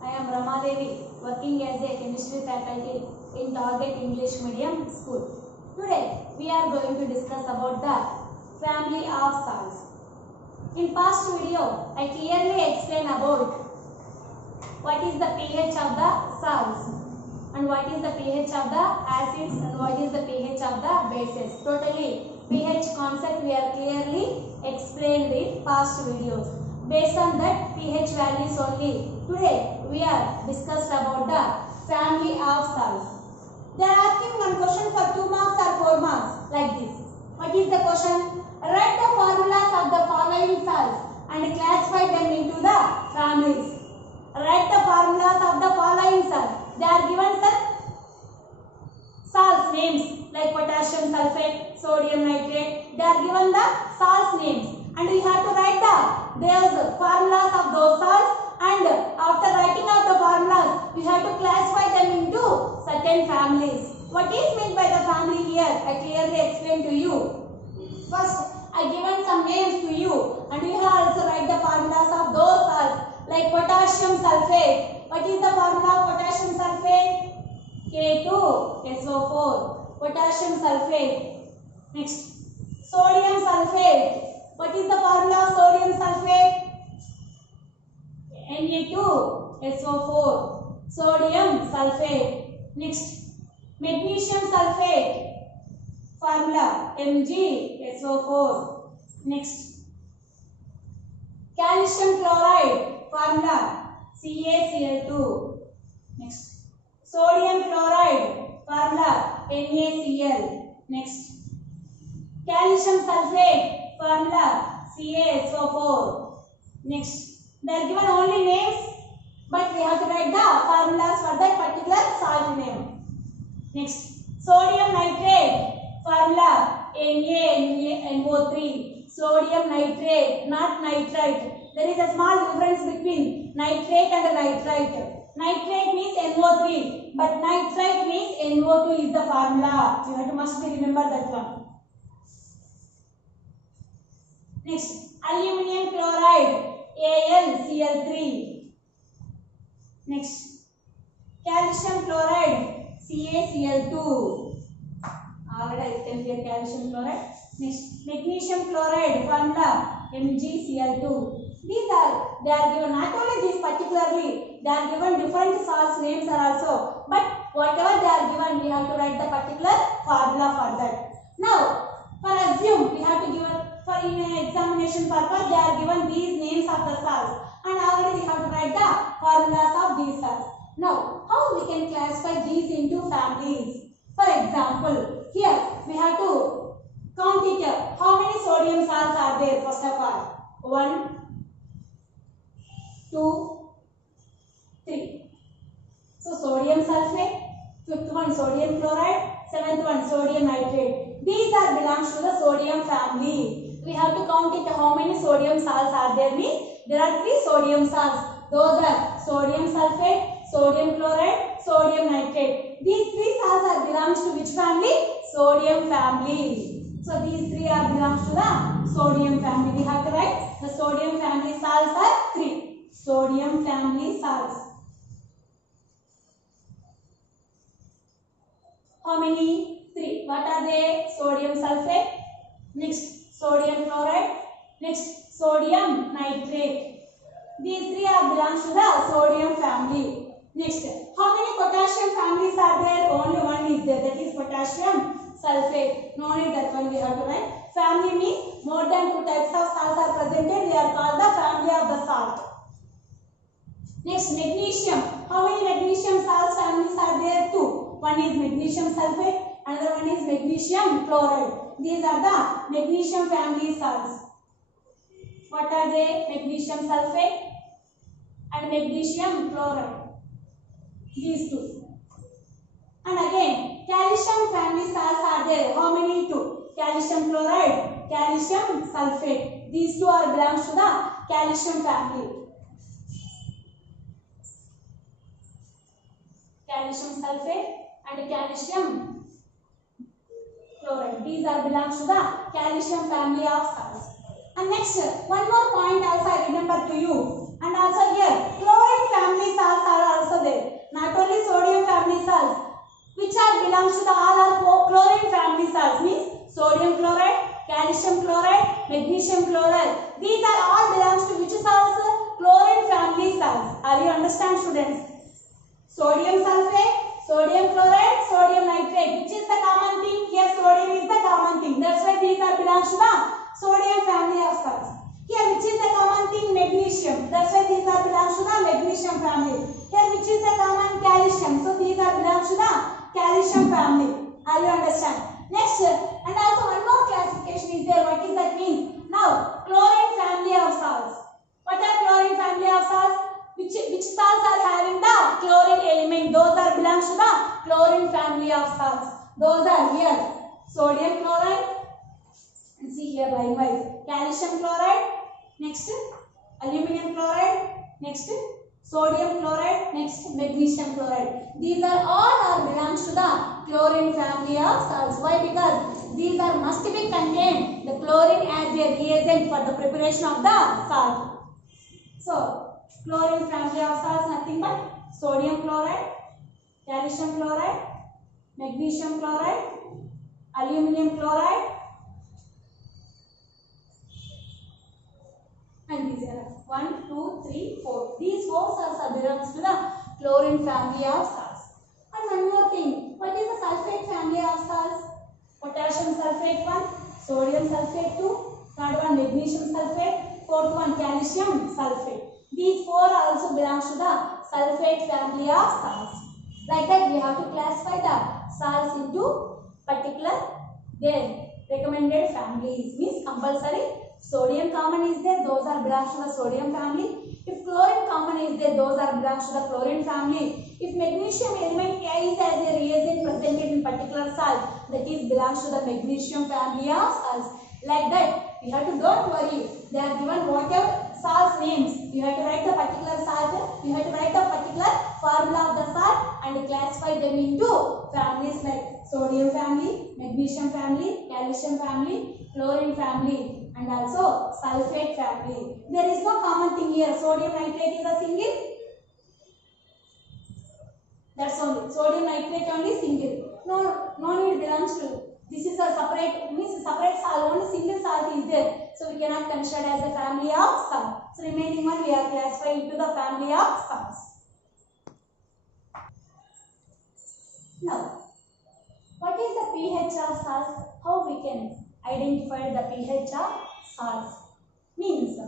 I am Rama Devi, working as a chemistry faculty in Target English Medium School. Today, we are going to discuss about the family of salts. In past video, I clearly explained about what is the pH of the salts and what is the pH of the acids and what is the pH of the bases. Totally, pH concept we are clearly explained in past videos. Based on that pH values only, today we are discussed about the family of salts. They are asking one question for 2 marks or 4 marks like this. What is the question? Write the formulas of the following salts and classify them into the families. Write the formulas of the following salts. They are given salts names like potassium sulfate, sodium nitrate. They are given the salts names. And we have to write those formulas of those salts, and after writing out the formulas, we have to classify them into certain families. What is meant by the family here? I clearly explained to you. First, I given some names to you, and we have also write the formulas of those salts like potassium sulfate. What is the formula of potassium sulfate? K2SO4. Potassium sulfate. Next, sodium sulfate. What is the formula of sodium sulfate? Na2SO4. Sodium sulfate. Next, magnesium sulfate. Formula MgSO4. Next, calcium chloride. Formula CaCl2. Next, sodium chloride. Formula NaCl. Next, calcium sulfate. Formula CaSO4. Next, they are given only names, but we have to write the formulas for that particular salt name. Next, sodium nitrate. Formula NaNO3. Sodium nitrate, not nitrite. There is a small difference between nitrate and nitrite. Nitrate means NO3, but nitrite means NO2 is the formula. You have to must remember that one. Next, aluminium chloride, AlCl3. Next, calcium chloride, CaCl2. Already I can hear calcium chloride. Next, magnesium chloride, formula MgCl2. They are given not only these particularly, they are given different salts names are also, but whatever they are given, we have to write the particular formula for that. Now, for assume, we have to give for in examination purpose, they are given these names of the salts, and already we have to write the formulas of these salts. Now, how we can classify these into families? For example, here we have to count it. How many sodium salts are there? First of all, 1, 2, 3. So sodium sulfate, 5th one sodium chloride, 7th one sodium nitrate. These are belongs to the sodium family. We have to count it how many sodium salts are there. Means there are 3 sodium salts. Those are sodium sulfate, sodium chloride, sodium nitrate. These 3 salts are belongs to which family? Sodium family. So these 3 are belongs to the sodium family. We have to write the sodium family salts are 3. Sodium family salts. How many? 3. What are they? Sodium sulfate. Next, sodium chloride. Next, sodium nitrate. These 3 are belongs to the sodium family. Next, how many potassium families are there? Only one is there. That is potassium sulfate. No need that one we have to write. Family means more than 2 types of salts are presented. They are called the family of the salt. Next, magnesium. How many magnesium salts families are there? 2. One is magnesium sulfate, another one is magnesium chloride. These are the magnesium family salts. What are they? Magnesium sulfate and magnesium chloride. These 2. And again, calcium family salts are there. How many? 2. Calcium chloride, calcium sulfate. These 2 are belongs to the calcium family. Calcium sulfate and calcium chloride. These are belongs to the calcium family of salts. And next, one more point also I remember to you. And also here, chlorine family salts are Are you understand, students? Sodium sulfate, sodium chloride, sodium nitrate. Which is the common thing? Here sodium is the common thing. That's why these are belongs to the sodium family of salts. Here which is the common thing? Magnesium. That's why these are belongs to the magnesium family. Here which is the common? Calcium. So these are belongs to the calcium family. Are you understand? Next, and also one more classification is there. What is that mean? Now, chlorine family of salts. What are chlorine family of salts? Which salts are having the chlorine element? Those are belongs to the chlorine family of salts. Those are here sodium chloride, and see here line wise calcium chloride, next aluminum chloride, next sodium chloride, next magnesium chloride. These are all belongs to the chlorine family of salts. Why? Because these are must be contain the chlorine as a reagent for the preparation of the salt. So chlorine family of salts nothing but sodium chloride, calcium chloride, magnesium chloride, aluminum chloride, and these are 1, 2, 3, 4. These 4 salts belongs to the chlorine family of salts. And one more thing, what is the sulfate family of salts? Potassium sulfate 1, sodium sulfate 2, third one magnesium sulfate, fourth one calcium sulfate. These 4 also belongs to the sulfate family of salts. Like that we have to classify the salts into particular their recommended families. Means compulsory sodium common is there, those are belongs to the sodium family. If chlorine common is there, those are belongs to the chlorine family. If magnesium element is as a reagent presented in particular salt, that is belongs to the magnesium family of salts. Like that you have to, don't worry, they are given whatever salts names, you have to write the particular salt, you have to write the particular formula of the salt and classify them into families like sodium family, magnesium family, calcium family, chlorine family, and also sulfate family. There is no common thing here. Sodium nitrate is a single. That's only sodium nitrate only single. No need belongs to. This is a separate, means separate salt, only single salt is there. So we cannot consider as a family of salts. So remaining one we are classifying into the family of salts. Now, what is the pH of salts? How we can identify the pH of salts? Means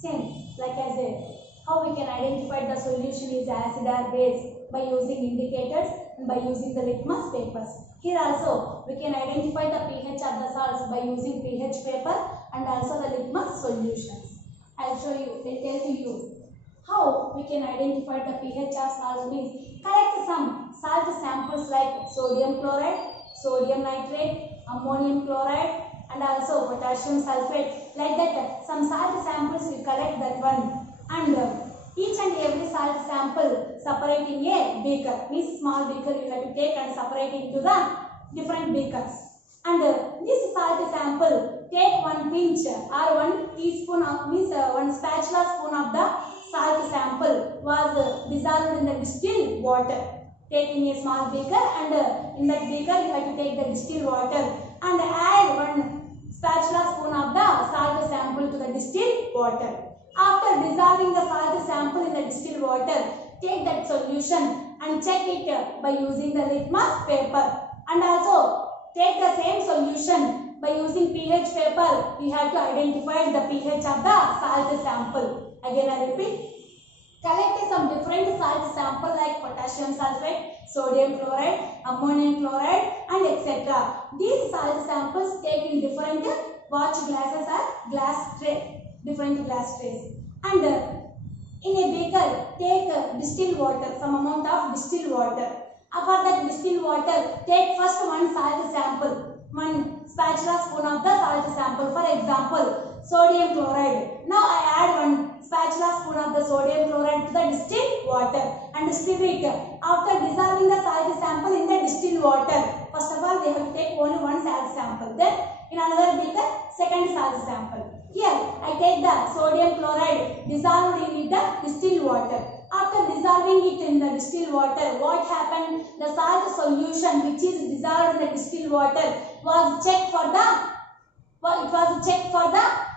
same like as a how we can identify the solution is acid or base by using indicators and by using the litmus papers. Here also we can identify the pH of the salts by using pH paper and also the litmus solutions. I will show you, I will tell you how we can identify the pH of salts. Means collect some salt samples like sodium chloride, sodium nitrate, ammonium chloride, and also potassium sulfate. Like that some salt samples we collect that one, and each and every salt sample separate in a beaker. Means small beaker you have to take and separate into the different beakers. And this salt sample take one pinch or 1 teaspoon of, means 1 spatula spoon of the salt sample was dissolved in the distilled water. Take in a small beaker, and in that beaker you have to take the distilled water and add 1 spatula spoon of the salt sample to the distilled water. After dissolving the salt sample in the distilled water, take that solution and check it by using the litmus paper. And also take the same solution by using pH paper. We have to identify the pH of the salt sample. Again I repeat. Collect some different salt sample like potassium sulfate, sodium chloride, ammonium chloride, and etc. These salt samples take in different watch glasses or glass tray, different glass trays. And in a beaker, take distilled water, some amount of distilled water. For that distilled water, take first 1 salt sample, 1 spatula spoon of the salt sample. For example, sodium chloride. Now I add 1 spatula spoon of the sodium chloride to the distilled water and stir it. After dissolving the salt sample in the distilled water, first of all they have to take only 1 salt sample. Then in another beaker, second salt sample. Here I take the sodium chloride dissolved in the distilled water. After dissolving it in the distilled water, what happened? The salt solution which is dissolved in the distilled water was checked for the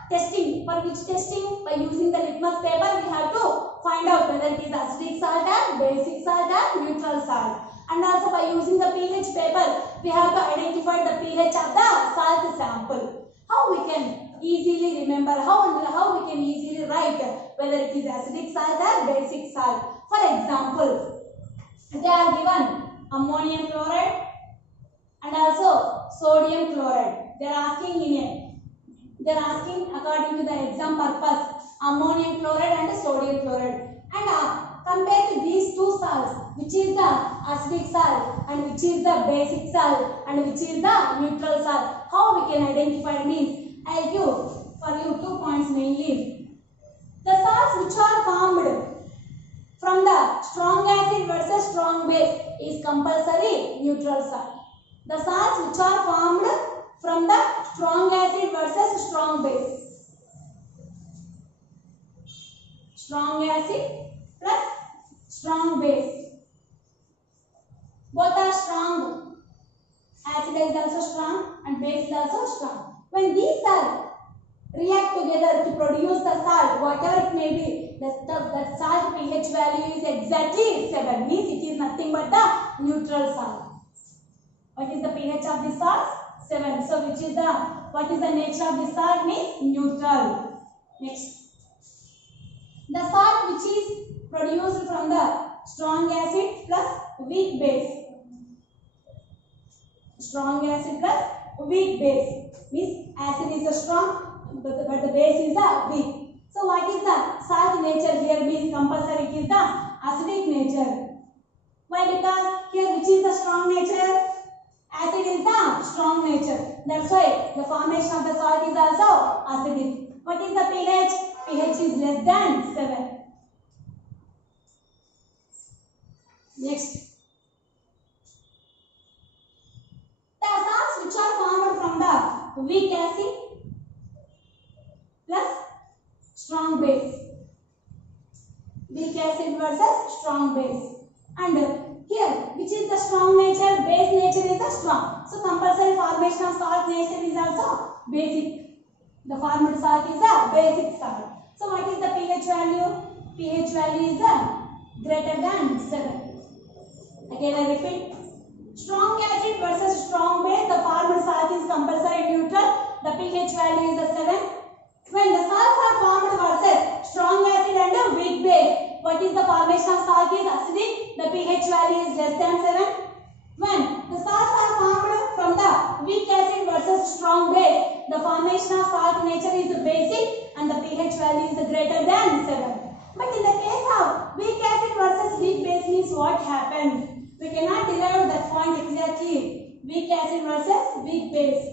testing. For which testing? By using the litmus paper, we have to find out whether it is acidic salt or basic salt or neutral salt. And also by using the pH paper, we have to identify the pH of the salt sample. How we can easily remember, how we can easily write whether it is acidic salt or basic salt. For example, they are given ammonium chloride and also sodium chloride. They are asking according to the exam purpose ammonium chloride and sodium chloride. And compared to these two salts, which is the acidic salt and which is the basic salt and which is the neutral salt, how we can identify means I will give for you 2 points mainly. The salts which are formed from the strong acid versus strong base is compulsory neutral salt. The salts which are formed from the strong acid versus strong base. Strong acid plus strong base. Both are strong. Acid is also strong and base is also strong. When these are react together to produce the salt, whatever it may be, the salt pH value is exactly 7. Means it is nothing but the neutral salt. What is the pH of the salt? 7. So what is the nature of the salt? Means neutral. Next. The salt which is produced from the strong acid plus weak base. Strong acid plus weak base. Means acid is a strong but the base is a weak. So what is the salt nature here? Means compulsory it is the acidic nature. Why? Because here which is the strong nature? Acid is the strong nature. That's why the formation of the salt is also acidic. What is the pH? pH is less than 7. Next. The salts which are formed from the weak acid plus strong base. Weak acid versus strong base. And here, which is the strong nature? Base nature is the strong. So, compulsory formation of salt nature is also basic. The formed salt is a basic salt. So, what is the pH value? pH value is greater than 7. Again, I repeat. Strong acid versus strong base. The formed salt is compulsory neutral. The pH value is 7. When the salts are formed versus strong acid and weak base, what is the formation of salt is acidic. The pH value is less than 7. When the salts are formed from the weak acid versus strong base, the formation of salt nature is basic and the pH value is greater than 7. But in the case of weak acid versus weak base means what happened? We cannot derive that point exactly. Weak acid versus weak base.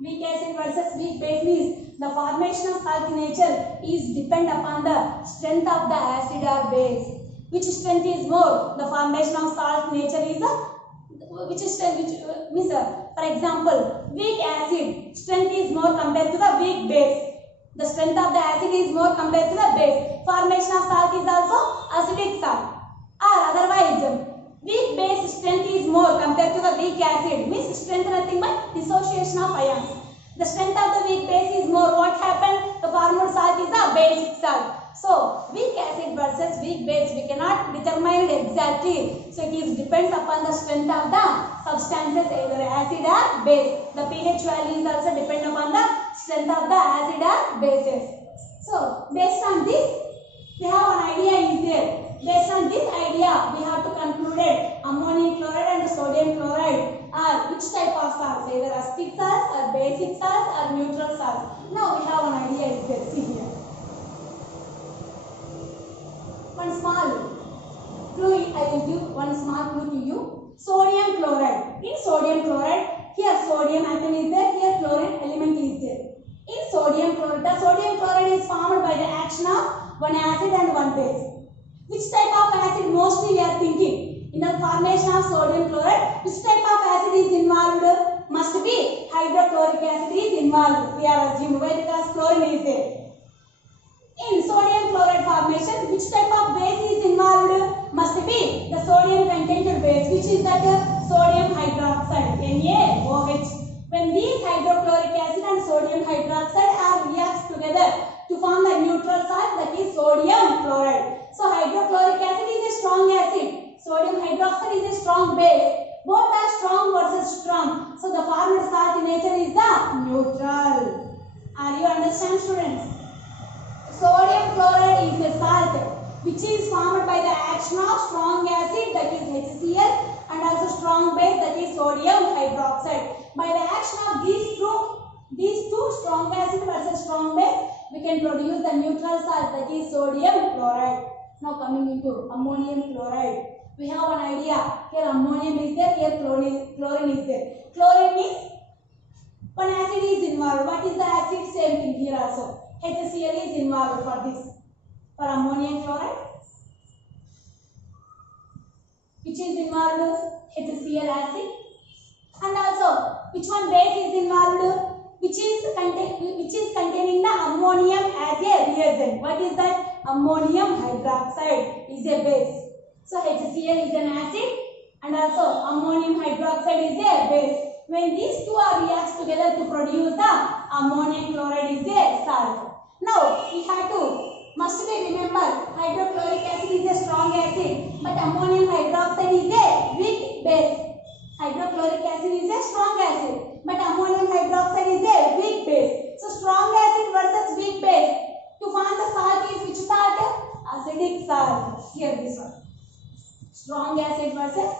Weak acid versus weak base means the formation of salt nature is depend upon the strength of the acid or base. Which strength is more? The formation of salt nature is means for example, weak acid strength is more compared to the weak base. The strength of the acid is more compared to the base. Formation of salt is also acidic salt. Or otherwise, weak base strength is more compared to the weak acid. Means strength nothing but dissociation of ions. The strength of the weak base is more. What happened? The formed salt is a basic salt. So, weak acid versus weak base we cannot determine it exactly. So, it depends upon the strength of the substances, either acid or base. The pH value is also depend upon the strength of the acid or bases. So, based on this, we have an idea is there. Based on this idea, we have to conclude ammonium chloride and sodium chloride are which type of salts, either acidic salts or basic salts or neutral salts. Now, we have an idea is there. See here. One small clue, I will give one small clue to you. Sodium chloride. In sodium chloride, here sodium atom is there, here chlorine element is there. In sodium chloride, the sodium chloride is formed by the action of one acid and one base. Which type of acid mostly we are thinking? In the formation of sodium chloride, which type of acid is involved? Must be hydrochloric acid is involved. We are assuming why? Because chlorine is there. In sodium chloride formation, which type of base is involved? Must be the sodium contained base, which is that sodium hydroxide, NaOH. When these hydrochloric sodium hydroxide are reacts together to form the neutral salt, that is sodium chloride. So hydrochloric acid is a strong acid. Sodium hydroxide is a strong base. Both are strong versus strong. So the formed salt in nature is the neutral. Are you understand, students? Sodium chloride is a salt which is formed by the action of strong acid, that is HCl, and also strong base, that is sodium hydroxide. By the action of these two strong acid versus strong base, we can produce the neutral salt, that is sodium chloride. Now coming into ammonium chloride. We have an idea. Here ammonium is there, here chlorine is there. Chlorine means one acid is involved. What is the acid? Same thing here also. HCl is involved for this. For ammonium chloride, which is involved? HCl acid. And also, which one base is involved? Which is containing the ammonium as a reagent. What is that? Ammonium hydroxide is a base. So HCl is an acid and also ammonium hydroxide is a base. When these two are reacts together to produce the ammonium chloride is a salt. Now we have to must be remember hydrochloric acid is a strong acid, but ammonium hydroxide is a weak base. Hydrochloric acid is a strong acid, but ammonium hydroxide is a weak base. So strong acid versus weak base. To form the salt is which salt? Acidic salt. Here this one. Strong acid versus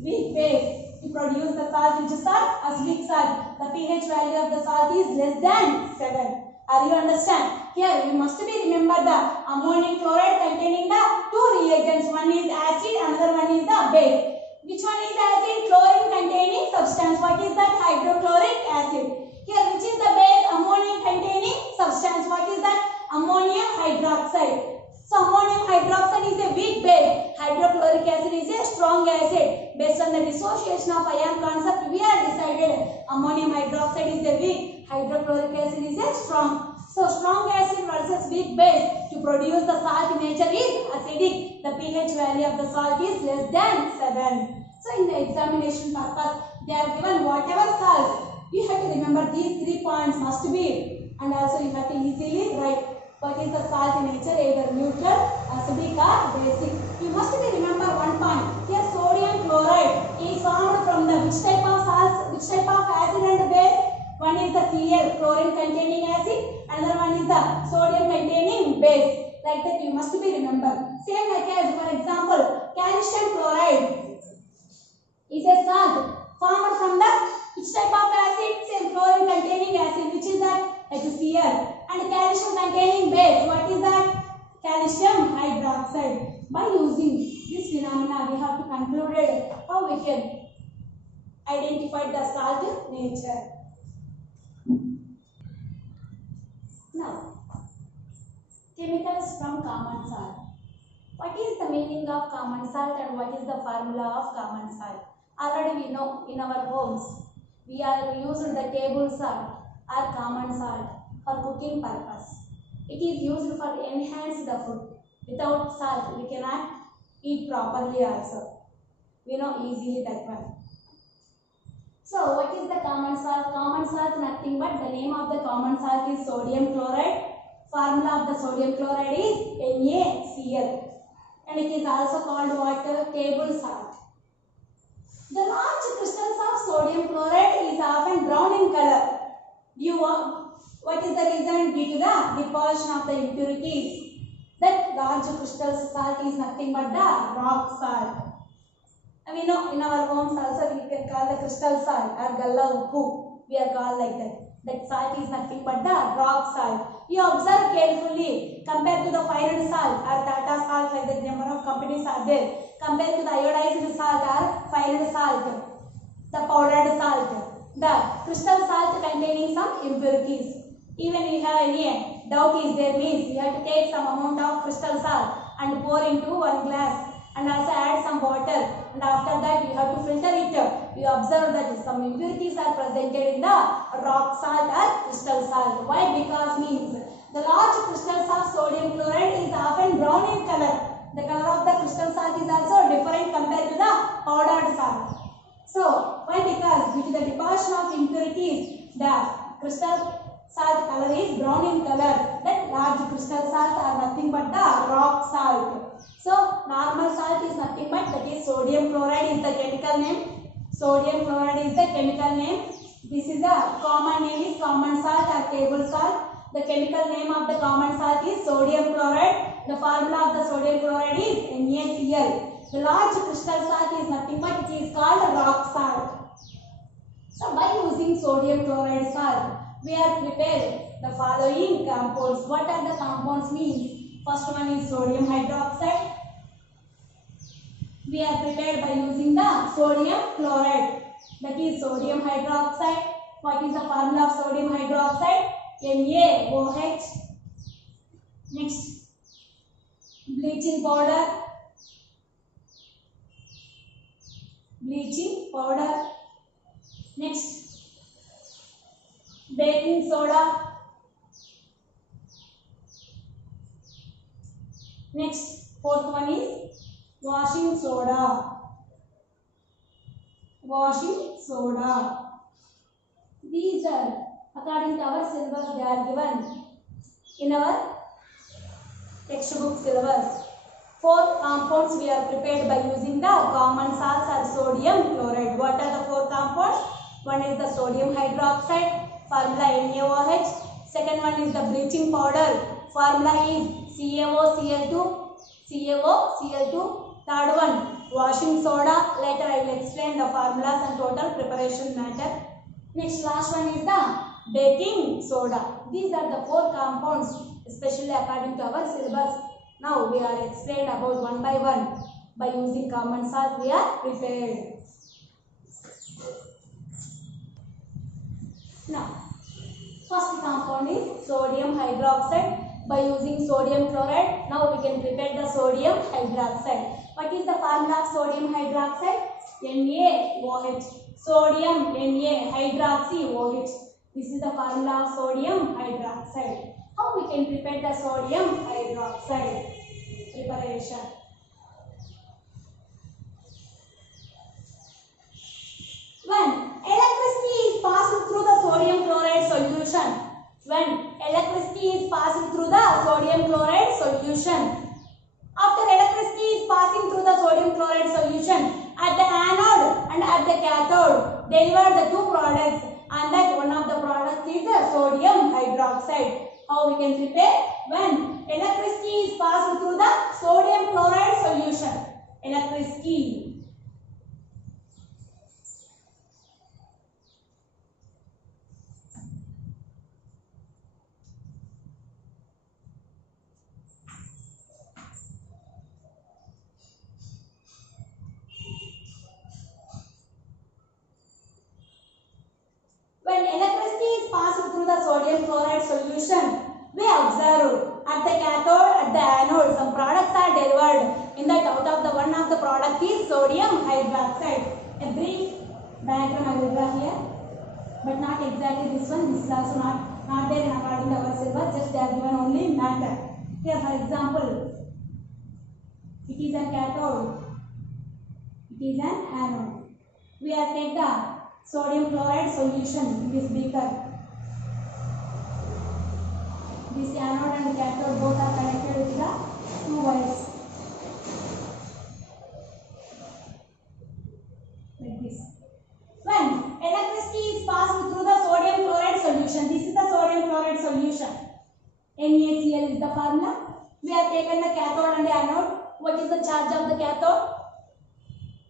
weak base. To produce the salt, which is salt? Acidic salt. The pH value of the salt is less than 7. Are you understand? Here you must be remember the ammonium chloride containing the two reagents. One is acid, another one is the base. Which one is acid? Chlorine containing substance. What is that? Hydrochloric acid. Here which is the base? Ammonium containing substance. What is that? Ammonium hydroxide. So ammonium hydroxide is a weak base. Hydrochloric acid is a strong acid. Based on the dissociation of ion concept, we have decided ammonium hydroxide is a weak, hydrochloric acid is a strong. So strong acid versus weak base. To produce the salt in nature is acidic. The pH value of the salt is less than 7. So in the examination purpose, they are given whatever salt. You have to remember these 3 points must be, and also you have to easily write what is the salt in nature, either neutral, acidic or basic. You must be remember one point. Here sodium chloride is formed from the which type of salts, which type of acid and base? One is the Cl, chlorine containing acid, another one is the sodium containing base. Like that you must be remember. Same like as for example, calcium chloride is a salt formed from the which type of acid? Same chlorine containing acid, which is that HCl. And calcium containing base, what is that? Calcium hydroxide. By using this phenomena, we have to conclude how we can identify the salt nature. Now, chemicals from common salt. What is the meaning of common salt and what is the formula of common salt? Already we know in our homes we are using the table salt or common salt for cooking purpose. It is used for enhance the food. Without salt, we cannot eat properly also. We know easily that one. So, what is the common salt? Common salt nothing but the name of the common salt is sodium chloride. Formula of the sodium chloride is NaCl. And it is also called what? Table salt. The large crystals of sodium chloride is often brown in color. What is the reason? Due to the deposition of the impurities. That large crystal salt is nothing but the rock salt. And we know in our homes also we can call the crystal salt or galla uppu. We are called like that. That salt is nothing but the rock salt. You observe carefully compared to the fired salt or Tata salt, like the number of companies are there. Compared to the iodized salt or fired salt, the powdered salt, the crystal salt containing some impurities. Even if you have any doubt is there, means you have to take some amount of crystal salt and pour into one glass and also add some water, and after that you have to filter it. You observe that some impurities are presented in the rock salt or crystal salt. Why? Because means the large crystals of sodium chloride is often brown in color. The color of the crystal salt is also different compared to the powdered salt. So why? Because due to the deposition of impurities, the crystal salt color is brown in color. That large crystal salt are nothing but the rock salt. So normal salt is nothing but, that is sodium chloride is the chemical name. Sodium chloride is the chemical name. This is the common name is common salt or table salt. The chemical name of the common salt is sodium chloride. The formula of the sodium chloride is NaCl. The large crystal salt is nothing but, it is called rock salt. So by using sodium chloride salt, we are prepared the following compounds. What are the compounds means? First one is sodium hydroxide. We are prepared by using the sodium chloride. That is sodium hydroxide. What is the formula of sodium hydroxide? NaOH. Next, bleaching powder. Bleaching powder. Next, baking soda. Next, fourth one is washing soda. Washing soda. These are, according to our syllabus, they are given in our textbook syllabus. 4 compounds we are prepared by using the common salts or sodium chloride. What are the 4 compounds? One is the sodium hydroxide, formula NaOH. Second one is the bleaching powder, formula is CaOCl2. Third one, washing soda. Later I will explain the formulas and total preparation matter. Next, last one is the baking soda. These are the 4 compounds, especially according to our syllabus. Now we are explained about one by one. By using common salt we are prepared. Now, first compound is sodium hydroxide. By using sodium chloride, now we can prepare the sodium hydroxide. What is the formula of sodium hydroxide? NaOH. Sodium Na hydroxy OH. This is the formula of sodium hydroxide. How we can prepare the sodium hydroxide preparation? When electricity is passed through the sodium chloride solution, after electricity is passing through the sodium chloride solution, at the anode and at the cathode, deliver the 2 products, and that one of the products is the sodium hydroxide. How we can prepare? When electricity is passed through the sodium chloride solution. Electricity. When electricity is passed through the sodium chloride solution, we observe at the cathode, at the anode, some products are delivered. In that, out of the one of the product is sodium hydroxide. A brief diagram I will draw here, but not exactly this one. This is also not there in according to our syllabus. Just they are given only matter. Here, for example, it is a cathode. It is an anode. We have taken the sodium chloride solution in this beaker. This anode and cathode both are connected with the 2 wires. Like this. When electricity is passed through the sodium chloride solution, this is the sodium chloride solution. NaCl is the formula. We have taken the cathode and the anode. What is the charge of the cathode?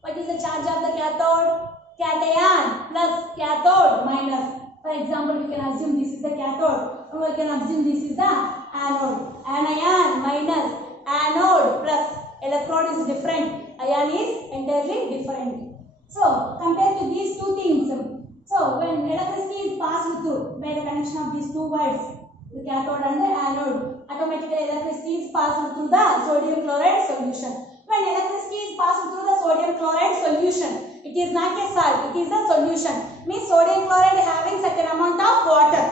What is the charge of the cathode? Cation plus cathode minus. For example, we can assume this is the cathode. Or we can assume this is the anode. Anion minus anode plus. Electrode is different. Ion is entirely different. So, compared to these 2 things. So, when electricity is passed through by the connection of these 2 wires, the cathode and the anode, automatically electricity is passed through the sodium chloride solution. When electricity is passed through the sodium chloride solution, it is not a salt, it is a solution. Means sodium chloride having certain amount of water.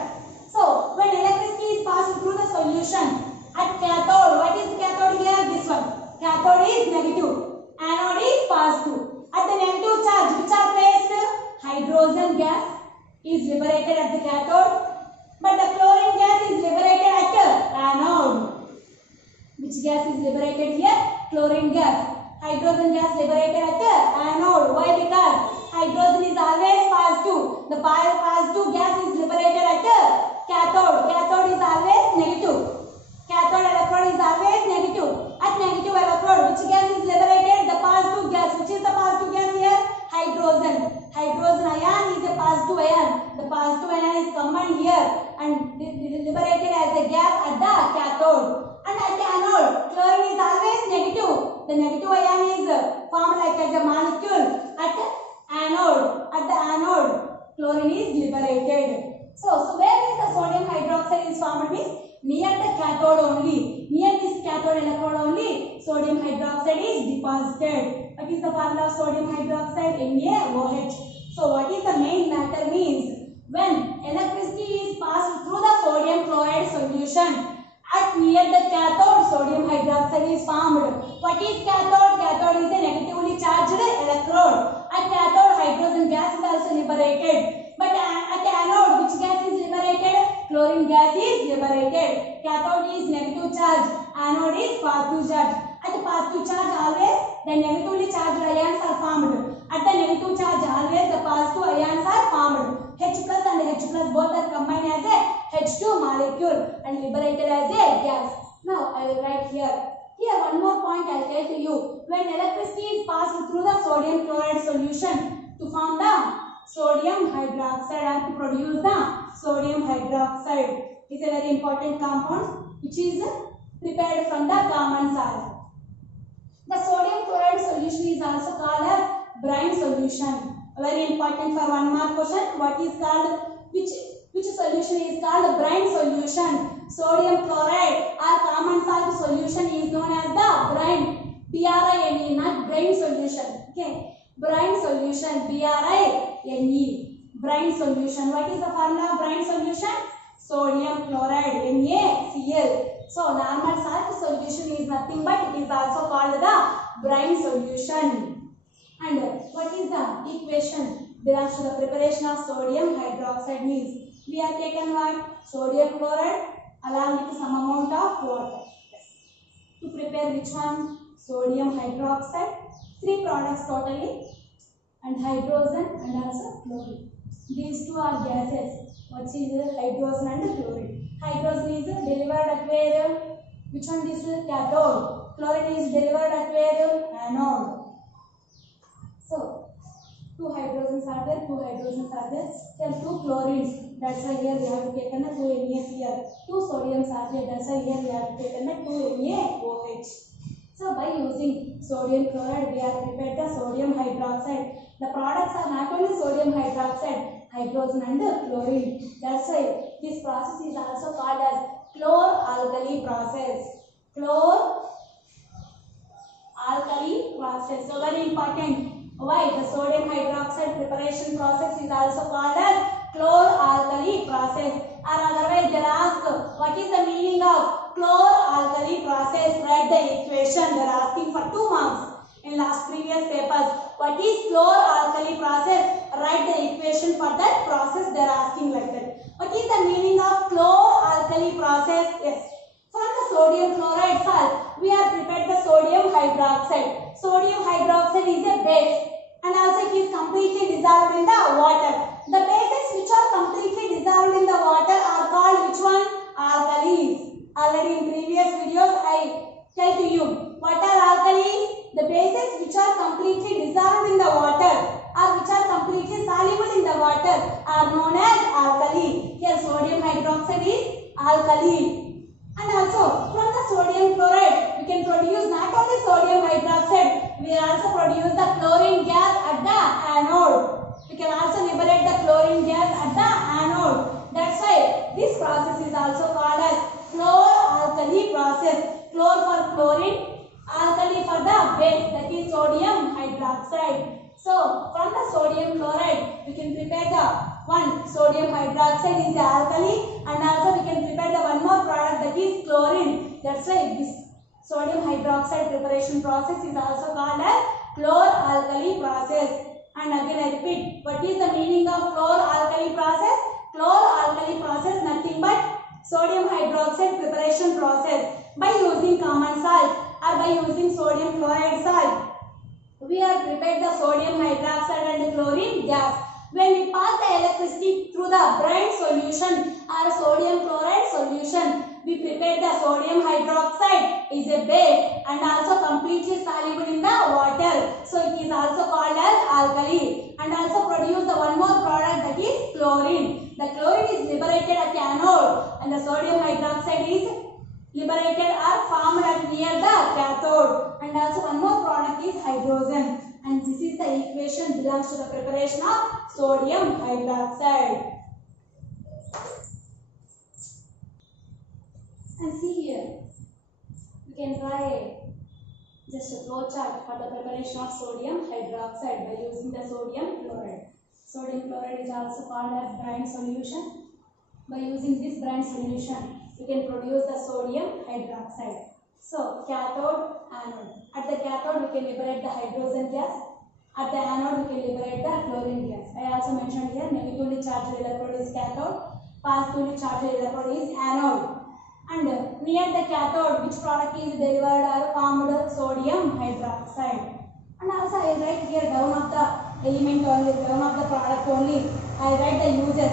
So, when electricity is passed through the solution, at cathode, what is the cathode here? This one. Cathode is negative, anode is positive. At the negative charge, which are placed? Hydrogen gas is liberated at the cathode, but the chlorine Which gas is liberated here? Chlorine gas. Hydrogen gas liberated at the anode. Why? Because hydrogen is always positive. The positive gas is liberated at the cathode. Cathode is always negative. Cathode electrode is always negative. At negative electrode, which gas is liberated? The positive gas. Which is the positive gas here? Hydrogen. Hydrogen ion is a positive ion. The positive ion is combined here and liberated as a gas at the cathode. And at the anode, chlorine is always negative. The negative ion is formed like as a molecule at the anode. At the anode, chlorine is liberated. So where is the sodium hydroxide is formed means near the cathode only. Near this cathode electrode only, sodium hydroxide is deposited. What is the formula of sodium hydroxide? NaOH. So what is the main matter means? When electricity is passed through the sodium chloride solution, at near the cathode, sodium hydroxide is formed. What is cathode? Cathode is a negatively charged electrode. At cathode, hydrogen gas is also liberated. But at anode, which gas is liberated? Chlorine gas is liberated. Cathode is negative charge, anode is positive charge. At the positive charge, always the negatively charged ions are formed. At the negative charge, always the positive ions are formed. H plus and H plus both are combined as a H2 molecule and liberated as a gas. Now I will write here. Here one more point I will tell to you. When electricity is passed through the sodium chloride solution to form the sodium hydroxide and to produce the sodium hydroxide. It is a very important compound which is prepared from the common salt. The sodium chloride solution is also called as brine solution. Very important for one mark question. What is called, which solution is called brine solution? Sodium chloride or common salt solution is known as the brine. B-R-I-N-E, not brine solution. Okay. Brine solution, B-R-I-N-E. Brine solution. What is the formula of brine solution? Sodium chloride, NaCl. So normal salt solution is nothing but it is also called the brine solution. And what is the equation belongs to the preparation of sodium hydroxide means we have taken what? Sodium chloride along with some amount of water. To prepare which one? Sodium hydroxide. 3 products totally and hydrogen and also chlorine. These two are gases. What is hydrogen and chlorine? Hydrogen is delivered at where? Which one? This is cathode. Chlorine is delivered at where? Anode. So, 2 hydrogens are there, 2 hydrogens are there. Here 2 chlorines. That's why here we have taken the 2 NaCl. 2 sodiums are there. That's why here we have taken the 2 NaOH. So, by using sodium chloride, we have prepared the sodium hydroxide. The products are not only sodium hydroxide, hydrogen and chlorine. That's why this process is also called as chlor-alkali process. Chlor-alkali process. So, very important. Why? The sodium hydroxide preparation process is also called as chlor-alkali process. Or otherwise they ask what is the meaning of chlor-alkali process? Write the equation. They are asking for 2 marks in last previous papers. What is chlor-alkali process? Write the equation for that process. They are asking like that. What is the meaning of chlor-alkali process? Yes. From the sodium chloride salt, we have prepared the sodium hydroxide. Sodium hydroxide is a base and also it is completely dissolved in the water. The bases which are completely dissolved in the water are called which one? Alkalis. Already in previous videos I tell to you. What are alkalis? The bases which are completely dissolved in the water or which are completely soluble in the water are known as alkali. Here sodium hydroxide is alkali. And also from the sodium chloride we can produce not only sodium hydroxide, we also produce the chlorine gas at the anode. We can also liberate the chlorine gas at the anode. That's why this process is also called as chlor-alkali process. Chlor for chlorine, alkali for the base, that is sodium hydroxide. So from the sodium chloride we can prepare the one sodium hydroxide is the alkali and also we can prepare the one more product that is chlorine. That's why this sodium hydroxide preparation process is also called as chlor-alkali process. And again I repeat, what is the meaning of chlor-alkali process? Chlor-alkali process nothing but sodium hydroxide preparation process. by using common salt or by using sodium chloride salt. We have prepared the sodium hydroxide and chlorine gas. When we pass the electricity through the brine solution or sodium chloride solution, we prepare the sodium hydroxide is a base and also completely soluble in the water. So it is also called as alkali, and also produce the one more product, that is chlorine. The chlorine is liberated at anode and the sodium hydroxide is liberated or formed at near the cathode, and also one more product is hydrogen, and this is the equation belongs to the preparation of sodium hydroxide. And see here, we can try just a flow chart for the preparation of sodium hydroxide by using the sodium chloride. Sodium chloride is also called as brine solution. By using this brine solution, we can produce the sodium hydroxide. So, cathode, anode. At the cathode, we can liberate the hydrogen gas. At the anode, we can liberate the chlorine gas. I also mentioned here, negatively charged electrode is cathode, positively charged electrode is anode. And near the cathode, which product is delivered or formed? Sodium hydroxide. And also I write here down of the element only, down of the product only. I write the uses.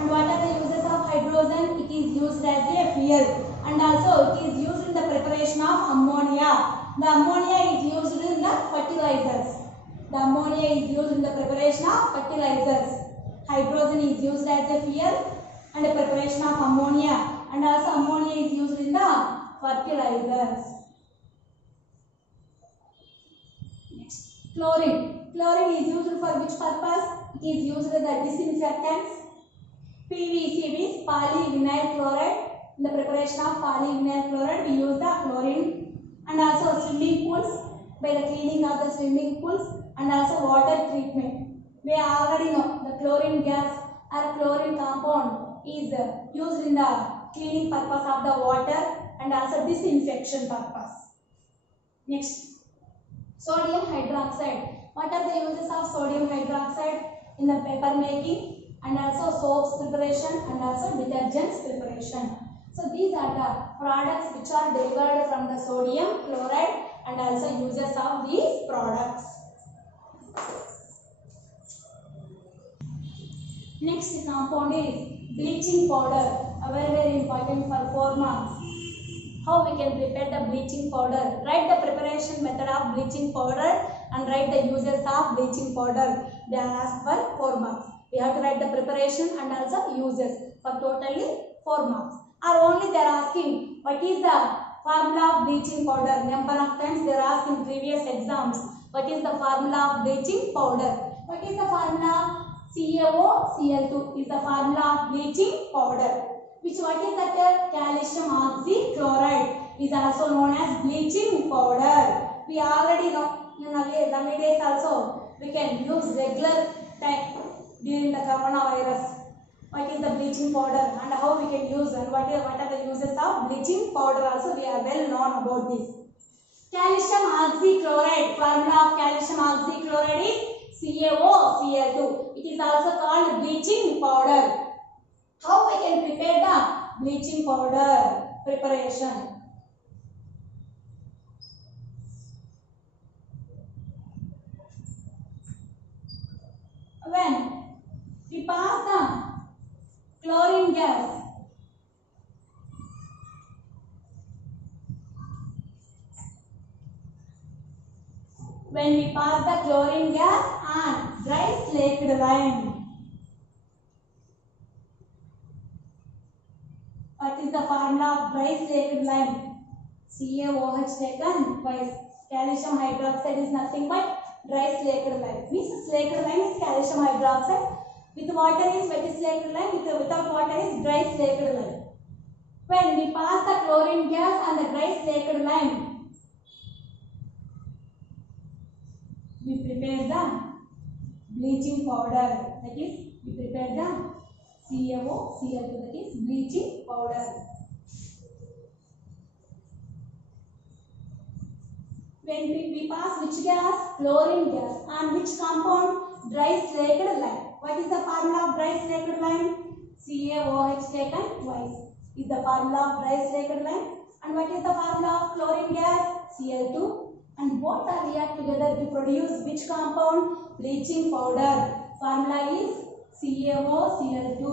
And what are the uses of hydrogen? It is used as a fuel. And also it is used in the preparation of ammonia. The ammonia is used in the fertilizers. The ammonia is used in the preparation of fertilizers. Hydrogen is used as a fuel and the preparation of ammonia. And also ammonia is used in the fertilizers. Next, chlorine. Chlorine is used for which purpose? It is used as the disinfectants. PVC means polyvinyl chloride. In the preparation of polyvinyl chloride, we use the chlorine. And also swimming pools, by the cleaning of the swimming pools, and also water treatment. We already know the chlorine gas or chlorine compound is used in the cleaning purpose of the water and also disinfection purpose. Next, sodium hydroxide. What are the uses of sodium hydroxide? In the paper making and also soaps preparation and also detergents preparation. So these are the products which are derived from the sodium chloride and also uses of these products. Next compound is bleaching powder. Very important for 4 marks. How we can prepare the bleaching powder? Write the preparation method of bleaching powder and write the uses of bleaching powder. They are asked for 4 marks. We have to write the preparation and also uses for totally 4 marks. Or only they are asking what is the formula of bleaching powder. Number of times they are asked in previous exams. What is the formula of bleaching powder? What is the formula? CaOCl2 is the formula of bleaching powder. What is that? Calcium oxychloride is also known as bleaching powder. We already know nowadays also we can use regular time during the coronavirus. What is the bleaching powder and how we can use and what are the uses of bleaching powder also we are well known about this. Calcium oxychloride, formula of calcium oxychloride is CaOCl2. It is also called bleaching powder. How we can prepare the bleaching powder preparation? When we pass the chlorine gas, when we pass the chlorine gas on dry slaked lime. What is the formula of dry slaked lime? CaOH taken twice. Calcium hydroxide is nothing but dry slaked lime. Means slaked lime is calcium hydroxide. With water is wet slaked lime. Without water is dry slaked lime. When we pass the chlorine gas and the dry slaked lime, we prepare the bleaching powder. That is, we prepare the CaOCl2, that is bleaching powder. When we pass which gas? Chlorine gas. And which compound? Dry slaked lime. What is the formula of dry slaked lime? CaOH taken twice. Is the formula of dry slaked lime. And what is the formula of chlorine gas? Cl2. And both are react together to produce which compound? Bleaching powder. Formula is CaOCl2.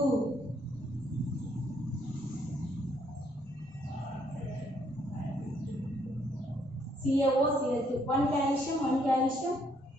CaOCl2. One calcium,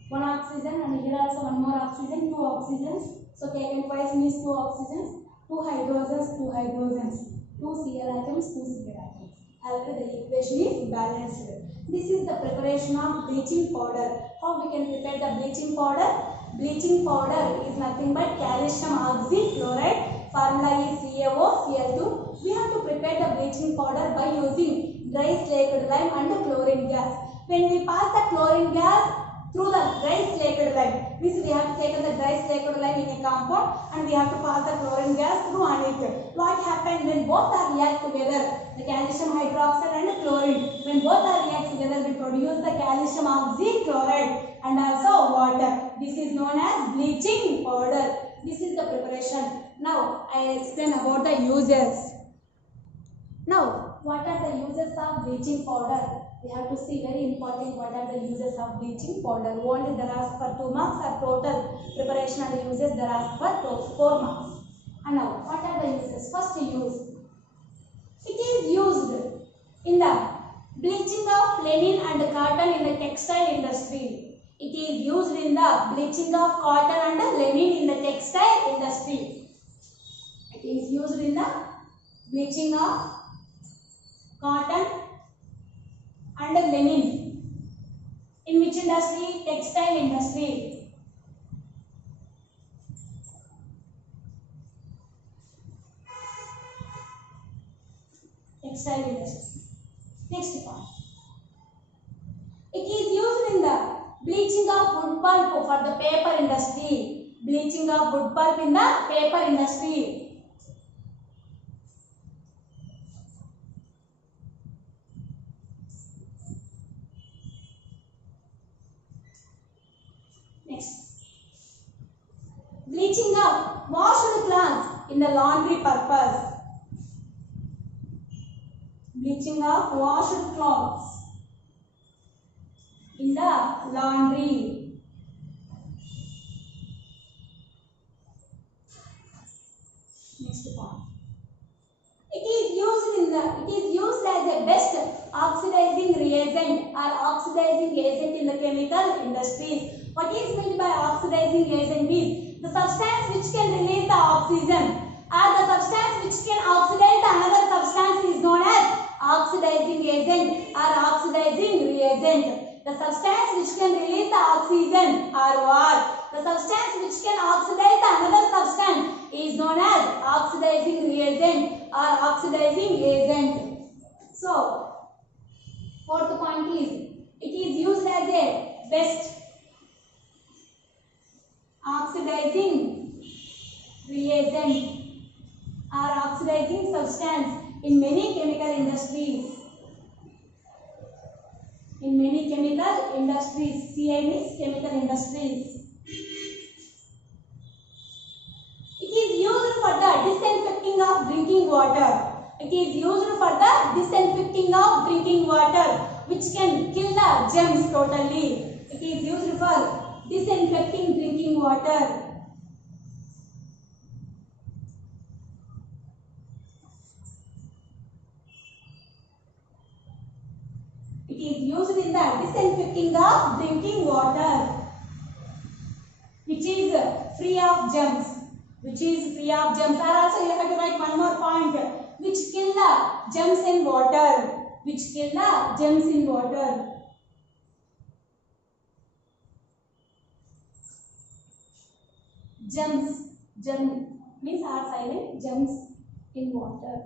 one oxygen, and here also one more oxygen, two oxygens. So taken twice means two oxygens, two hydrogens, two Cl atoms, two Cl atoms. Already the equation is balanced. This is the preparation of bleaching powder. How we can prepare the bleaching powder? Bleaching powder is nothing but calcium oxychloride. Formula is CaOCl2. We have to prepare the bleaching powder by using dry slaked lime and chlorine gas. When we pass the chlorine gas through the dry slaked lime, means we have to take the dry slaked lime in a compound and we have to pass the chlorine gas through on it. What happens when both are react together? The calcium hydroxide and chlorine. When both are react together, we produce the calcium oxychloride and also water. This is known as bleaching powder. This is the preparation. Now I will explain about the uses. Now, what are the uses of bleaching powder? We have to see, very important, what are the uses of bleaching powder. Only there are for 2 marks, or total preparation and uses there are for 4 marks. And now, what are the uses? First use. It is used in the bleaching of linen and cotton in the textile industry. It is used in the bleaching of cotton and linen in the textile industry. It is used in the bleaching of cotton and linen. In which industry? Textile industry. Textile industry. Next point. It is used in the bleaching of wood pulp for the paper industry. Bleaching of wood pulp in the paper industry. Bleaching of washed cloths in the laundry purpose. Bleaching of washed cloths in the laundry. Next point. It is used as a best oxidizing reagent or oxidizing agent in the chemical industries. What is meant by oxidizing agent is the substance which can release the oxygen or the substance which can oxidize another substance is known as oxidizing agent or oxidizing reagent. The substance which can release the oxygen or what? The substance which can oxidize another substance is known as oxidizing reagent or oxidizing agent. So, fourth point is it is used as a best oxidizing reagent or oxidizing substance in many chemical industries. In many chemical industries, CI means chemical industries. It is used for the disinfecting of drinking water. It is used for the disinfecting of drinking water, which can kill the germs totally. It is used for disinfecting drinking water. It is used in the disinfecting of drinking water, which is free of germs. Which is free of germs. Or also you have to write one more point. Which kill the germs in water. Which kill the germs in water. Germs. Germ means are silent. Germs in water.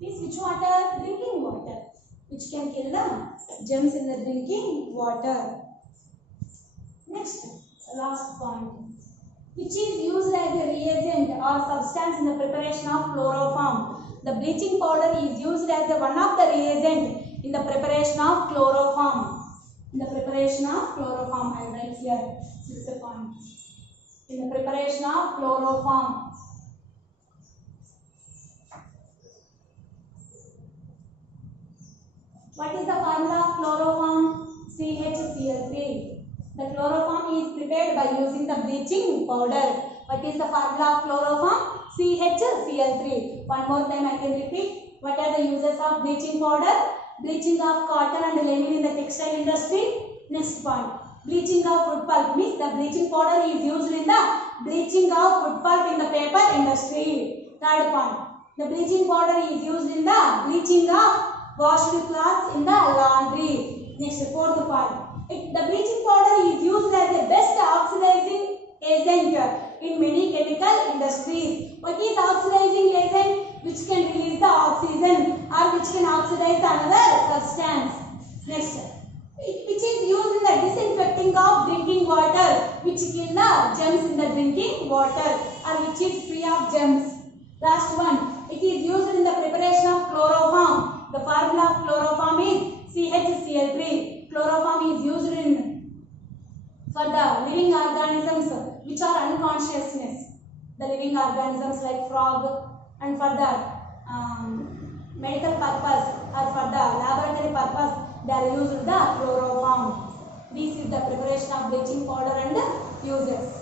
Means which water? Drinking water. Which can kill the germs in the drinking water. Next, last point. Which is used as a reagent or substance in the preparation of chloroform. The bleaching powder is used as one of the reagent in the preparation of chloroform. In the preparation of chloroform, I write here 6 points. In the preparation of chloroform. What is the formula of chloroform? CHCl3. The chloroform is prepared by using the bleaching powder. What is the formula of chloroform? CHCl3. One more time I can repeat. What are the uses of bleaching powder? Bleaching of cotton and linen in the textile industry. Next point. Bleaching of wood pulp means the bleaching powder is used in the bleaching of wood pulp in the paper industry. Third point. The bleaching powder is used in the bleaching of washed cloths in the laundry. Next, fourth point. The bleaching powder is used as a best oxidizing agent in many chemical industries. What is oxidizing agent? Which can release the oxygen or which can oxidize another substance. Next, which is used in the disinfecting of drinking water, which kill the germs in the drinking water or which is free of germs. Last one, it is used in the preparation of chloroform. The formula of chloroform is CHCl3. Chloroform is used for the living organisms which are unconsciousness. The living organisms like frog, and for the medical purpose or for the laboratory purpose they are used the chloroform. This is the preparation of bleaching powder and uses.